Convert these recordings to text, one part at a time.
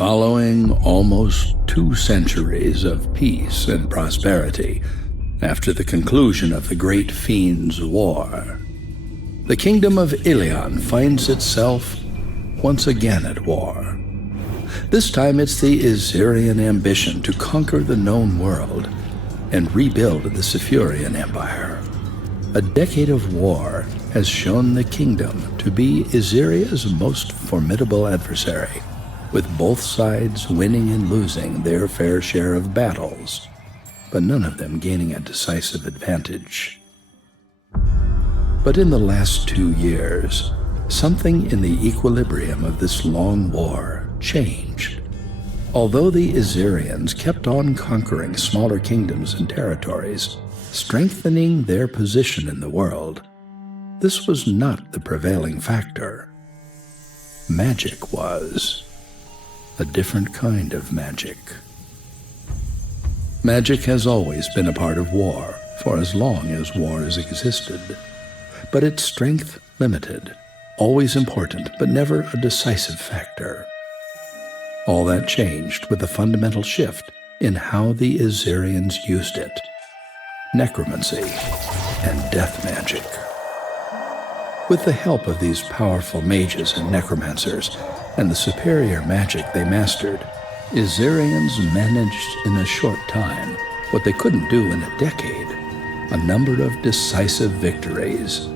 Following almost 2 centuries of peace and prosperity after the conclusion of the Great Fiend's War, the kingdom of Ilion finds itself once again at war. This time it's the Izirian ambition to conquer the known world and rebuild the Sephurian Empire. A decade of war has shown the kingdom to be Iziria's most formidable adversary, with both sides winning and losing their fair share of battles, but none of them gaining a decisive advantage. But in the last 2 years, something in the equilibrium of this long war changed. Although the Izirians kept on conquering smaller kingdoms and territories, strengthening their position in the world, this was not the prevailing factor. Magic was. A different kind of magic. Magic has always been a part of war, for as long as wars existed, but its strength limited, always important, but never a decisive factor. All that changed with a fundamental shift in how the Izirians used it: necromancy and death magic. With the help of these powerful mages and necromancers, and the superior magic they mastered, Izirians managed in a short time what they couldn't do in a decade: a number of decisive victories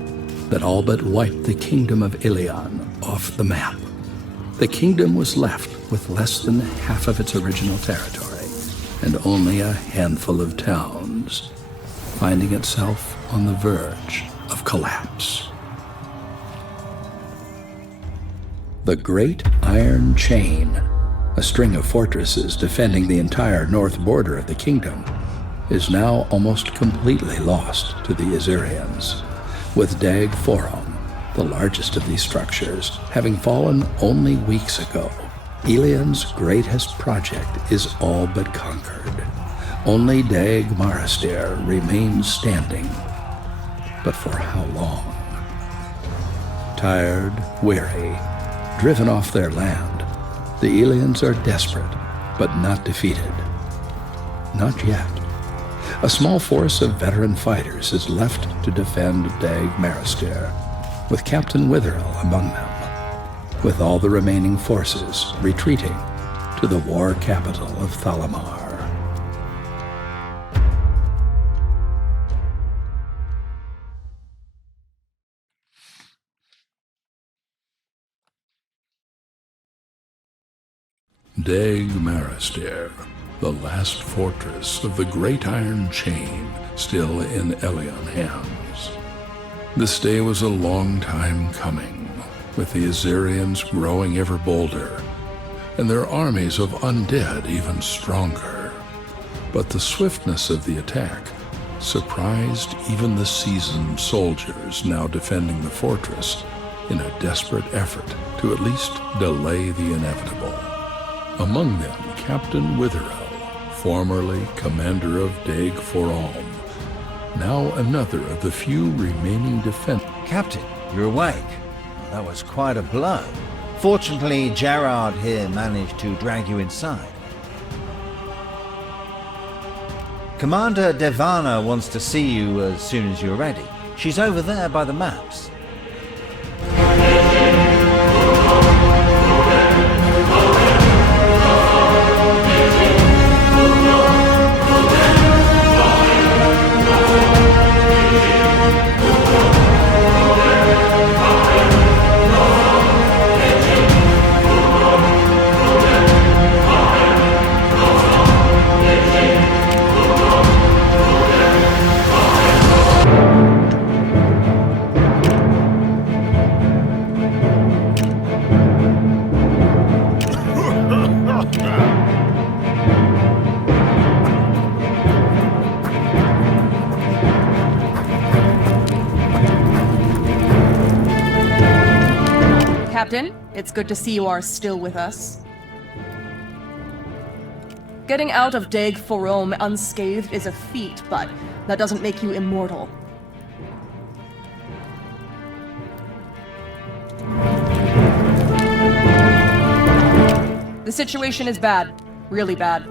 that all but wiped the kingdom of Ilion off the map. The kingdom was left with less than half of its original territory and only a handful of towns, finding itself on the verge of collapse. The Great Iron Chain, a string of fortresses defending the entire north border of the kingdom, is now almost completely lost to the Izirians, with Dag Forum, the largest of these structures, having fallen only weeks ago. Ilion's greatest project is all but conquered. Only Dag Marastir remains standing. But for how long? Tired, weary, driven off their land, the Ilians are desperate, but not defeated. Not yet. A small force of veteran fighters is left to defend Dag Marastir, with Captain Witherell among them, with all the remaining forces retreating to the war capital of Thalamar. Dag Marastir, the last fortress of the Great Iron Chain, still in Elion hands. This day was a long time coming, with the Izirians growing ever bolder, and their armies of undead even stronger. But the swiftness of the attack surprised even the seasoned soldiers now defending the fortress in a desperate effort to at least delay the inevitable. Among them, Captain Witherell, formerly commander of Dag Forum, now another of the few remaining defenders. Captain, you're awake. Well, that was quite a blow. Fortunately, Gerard here managed to drag you inside. Commander Devana wants to see you as soon as you're ready. She's over there by the maps. Captain, it's good to see you are still with us. Getting out of Dag Forum unscathed is a feat, but that doesn't make you immortal. The situation is bad. Really bad.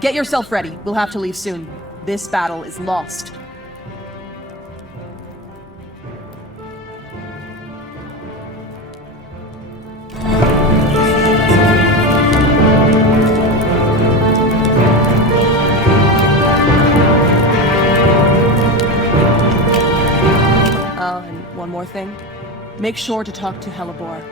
Get yourself ready. We'll have to leave soon. This battle is lost. And one more thing. Make sure to talk to Hellebore.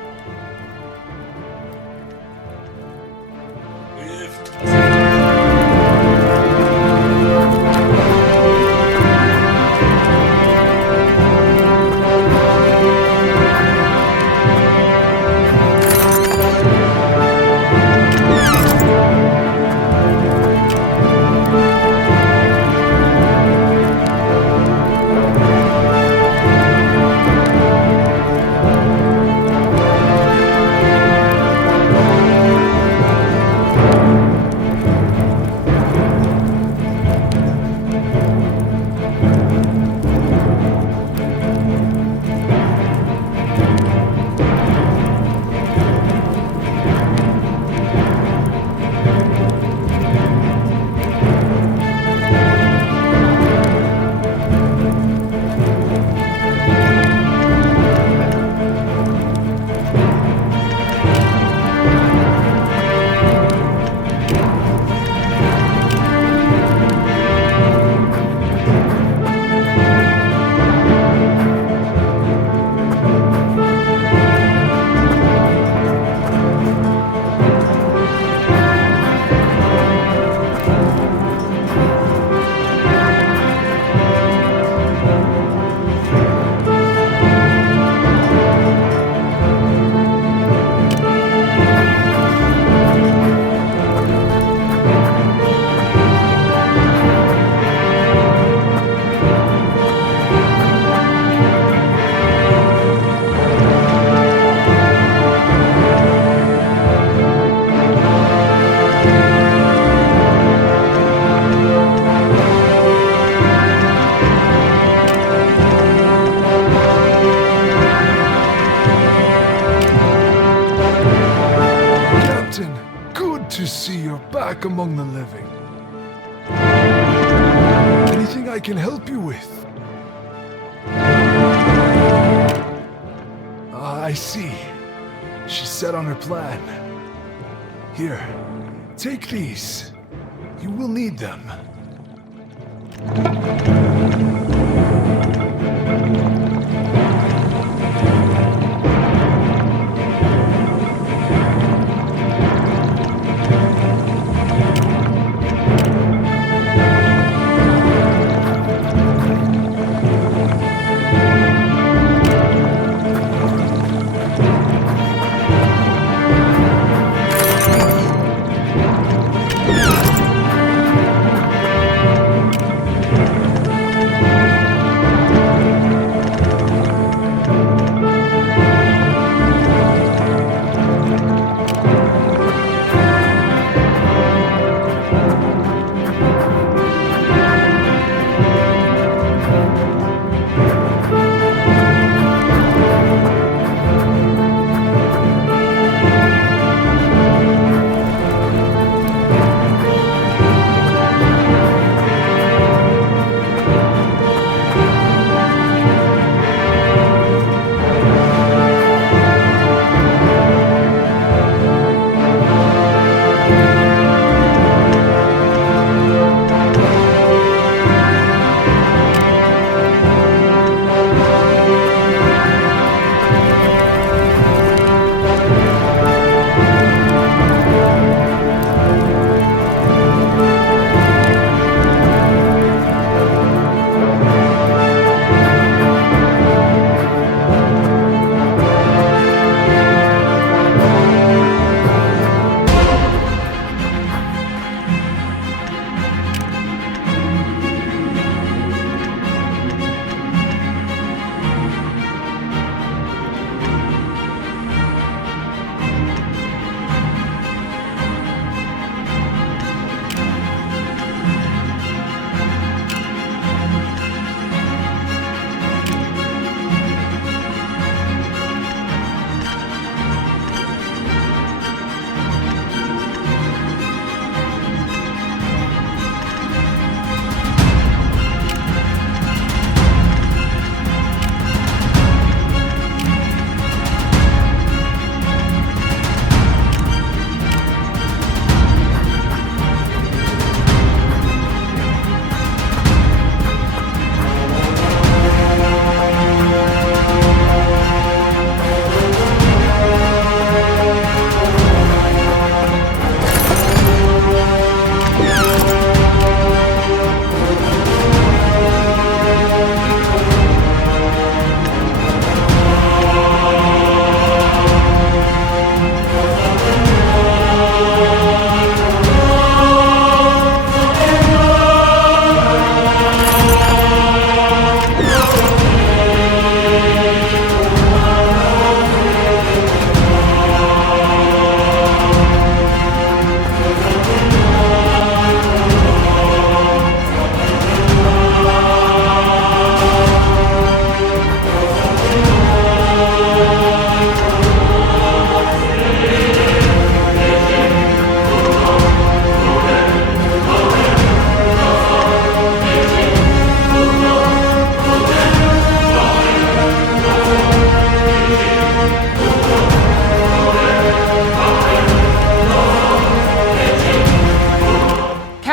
Back among the living. Anything I can help you with? I see. She's set on her plan. Here, take these. You will need them.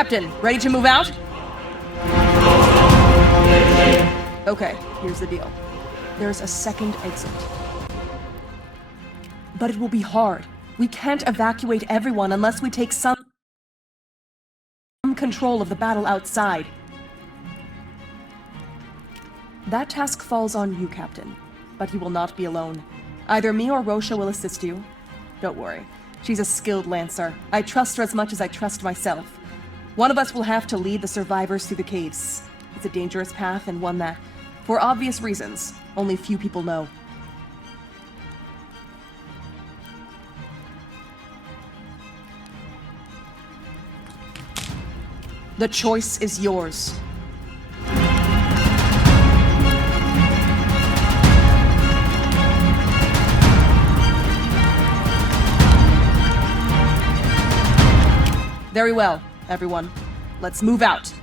Captain, ready to move out? Okay, here's the deal. There's a second exit. But it will be hard. We can't evacuate everyone unless we take some control of the battle outside. That task falls on you, Captain. But you will not be alone. Either me or Rosha will assist you. Don't worry. She's a skilled lancer. I trust her as much as I trust myself. One of us will have to lead the survivors through the caves. It's a dangerous path and one that, for obvious reasons, only few people know. The choice is yours. Very well, everyone. Let's move out.